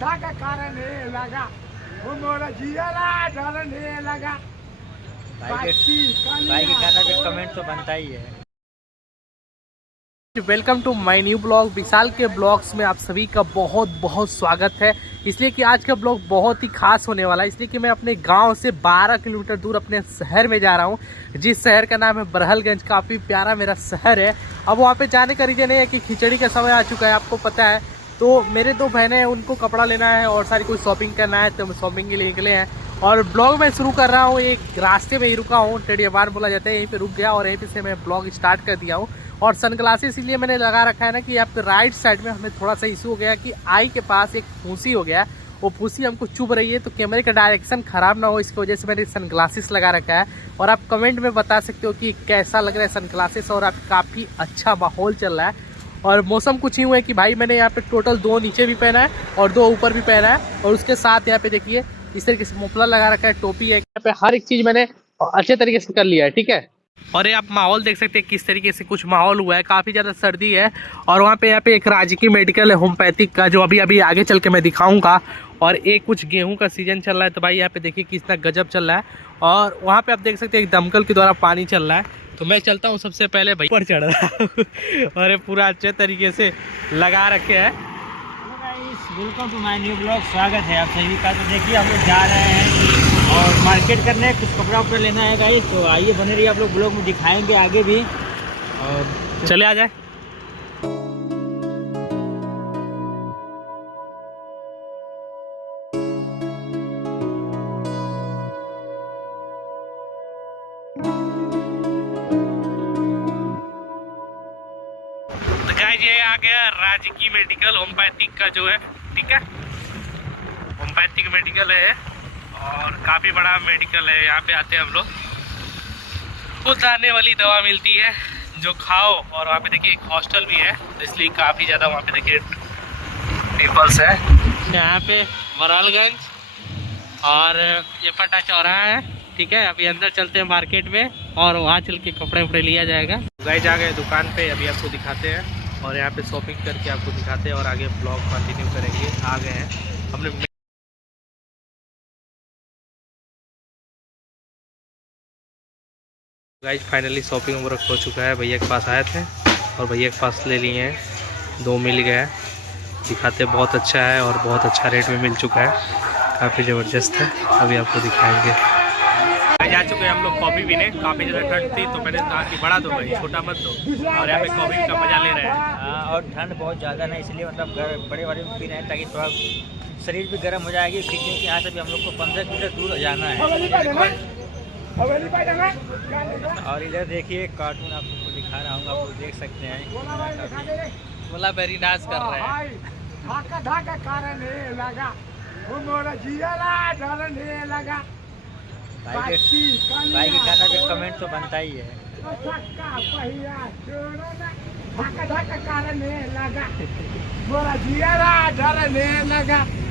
ढाका करने लगा, वो मोरा जियाला डरने लगा। भाई के गाना पे कमेंट तो बनता ही है। Welcome to my new blog. Vishal के ब्लॉग्स में आप सभी का बहुत बहुत स्वागत है। इसलिए कि आज का ब्लॉग बहुत ही खास होने वाला है, इसलिए कि मैं अपने गांव से 12 किलोमीटर दूर अपने शहर में जा रहा हूं, जिस शहर का नाम है बरहलगंज। काफ़ी प्यारा मेरा शहर है। अब वहां पे जाने का रीज़न है कि खिचड़ी का समय आ चुका है, आपको पता है। तो मेरे दो बहनें हैं, उनको कपड़ा लेना है और सारी कोई शॉपिंग करना है, तो हम शॉपिंग के लिए निकले हैं। और ब्लॉग मैं शुरू कर रहा हूँ, एक रास्ते में ही रुका हूँ, टेढ़ियाबान बोला जाता है, यहीं पे रुक गया और यहीं पे से मैं ब्लॉग स्टार्ट कर दिया हूँ। और सनग्लासेस इसलिए मैंने लगा रखा है ना कि यहाँ पे राइट साइड में हमें थोड़ा सा इशू हो गया कि आई के पास एक फूंसी हो गया, वो फूंसी हमको चुभ रही है, तो कैमरे का डायरेक्शन ख़राब ना हो, इसकी वजह से मैंने सनग्लासेस लगा रखा है। और आप कमेंट में बता सकते हो कि कैसा लग रहा है सनग्लासेस, और आप काफ़ी अच्छा माहौल चल रहा है। और मौसम कुछ ही हुआ है कि भाई मैंने यहाँ पे टोटल 2 नीचे भी पहना है और 2 ऊपर भी पहना है, और उसके साथ यहाँ पे देखिए इस तरीके से मफलर लगा रखा है, टोपी है, यहाँ पे हर एक चीज़ मैंने अच्छे तरीके से कर लिया है, ठीक है। और ये आप माहौल देख सकते हैं किस तरीके से कुछ माहौल हुआ है, काफ़ी ज़्यादा सर्दी है। और वहाँ पे यहाँ पे एक राजकीय मेडिकल है होम्योपैथिक का, जो अभी अभी आगे चल के मैं दिखाऊंगा। और एक कुछ गेहूं का सीजन चल रहा है, तो भाई यहाँ पे देखिए कितना गजब चल रहा है। और वहाँ पे आप देख सकते हैं एक दमकल के द्वारा पानी चल रहा है। तो मैं चलता हूँ सबसे पहले भाई ऊपर चढ़ रहा हूँ और ये पूरा अच्छे तरीके से लगा रखे है। Welcome to my new blog, स्वागत है आप सभी का। तो देखिए हम लोग जा रहे हैं और मार्केट करने, कुछ कपड़ा उपड़ा लेना है गाइस। तो आइए बने रहिए, आप लोग ब्लॉग में दिखाएंगे आगे भी। और चले आ जाए। ये आ गया राजकीय मेडिकल होम्योपैथिक का जो है, ठीक है। होम्योपैथिक मेडिकल है और काफ़ी बड़ा मेडिकल है। यहाँ पे आते हैं हम लोग, उतारने वाली दवा मिलती है जो खाओ। और वहाँ पे देखिए एक हॉस्टल भी है, तो इसलिए काफ़ी ज़्यादा वहाँ पे देखिए पीपल्स है। यहाँ पे बरहलगंज और ये पटा चौराहा है, ठीक है। अभी अंदर चलते हैं मार्केट में और वहाँ चल के कपड़े वपड़े लिया जाएगा। गाइस आ गए दुकान पे, अभी आपको दिखाते हैं और यहाँ पे शॉपिंग करके आपको दिखाते हैं और आगे ब्लॉग कंटिन्यू करेंगे। आ गए हैं हमने। गाइस फाइनली शॉपिंग वर्क हो चुका है। भैया के पास आए थे और भैया के पास ले लिए हैं, 2 मिल गया है। दिखाते बहुत अच्छा है और बहुत अच्छा रेट में मिल चुका है, काफ़ी ज़बरदस्त है। अभी आपको दिखाएंगे। जा चुके हैं हम लोग कॉफ़ी पीने, काफ़ी ज़्यादा ठंड थी तो मैंने कहा कि बड़ा दो भाई, छोटा मत दो। और यहाँ पे कॉफ़ी का मज़ा ले रहे हैं। और ठंड बहुत ज़्यादा ना, इसलिए मतलब बड़े बड़े पी रहे हैं ताकि थोड़ा शरीर भी गर्म हो जाएगी। क्योंकि यहाँ से भी हम लोग को 15 किलोमीटर दूर जाना है। और इधर देखिए कार्टून आपको दिखा रहा हूँ, आप लोग देख सकते हैं। बोला वेरी नाइस कर रहे हैं। ढाका ढाका करने लगा, वो मोरा जियाला डरने लगा। भाई के गाना पे कमेंट तो बनता ही है। ढाका ढाका करने लगा, मोरा जियाला डरने लगा।